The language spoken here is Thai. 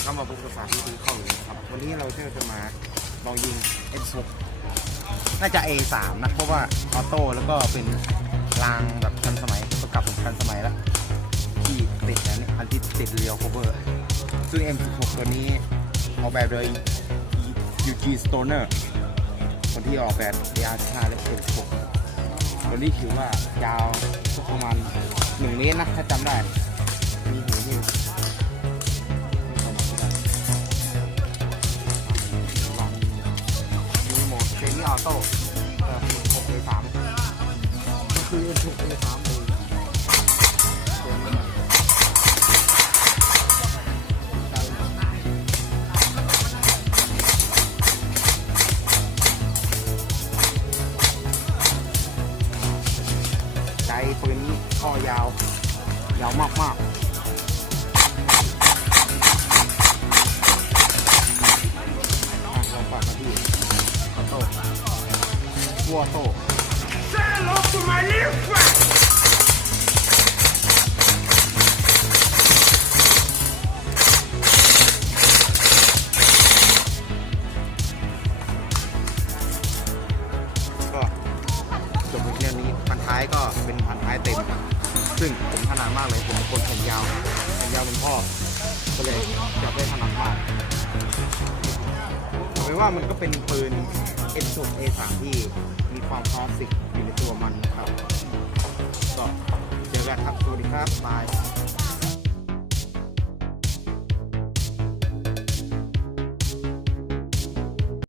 ดีครับมาพบกับสาธิตตีข้องเลยครับ วันนี้เราก็จะมาลองยิง M6 น่าจะ A3 นะ เพราะว่าออโต้แล้วก็เป็นรางแบบทันสมัยประกับทันสมัยแล้ว ที่ติดนะนี่อันที่ติดเรียวโคเวอร์ ซึ่ง M16 ตัวนี้ออกแบบโดย UG Stoner คนที่ออกแบบ DR5 และ M16 ตัวนี้ถือว่ายาวประมาณ 1 เมตรนะ ถ้าจำได้ มีหูหิ้วมี เซมิออโต้เอ่อ6 A 3ก็คือ6 A 3เลยตัวนี้มันใจปืนนี้ข้อยาว ยาวมากมากๆอะลองปรับมาที่ออโต้ วัวโต้ Say hello to my little friend. ก็จบเพียงนี้พันท้ายก็เป็นพันท้ายเต็มครับซึ่งผมถนัดมากเลยผมเป็นคนแขนยาวแขนยาวเหมือนพ่อก็เลยจับได้ถนัดมากเอาเป็นว่ามันก็เป็นปืน M6 A3 ที่มีความคลาสสิกอยู่ในตัวมันครับ ก็เจอกันครับ สวัสดีครับบาย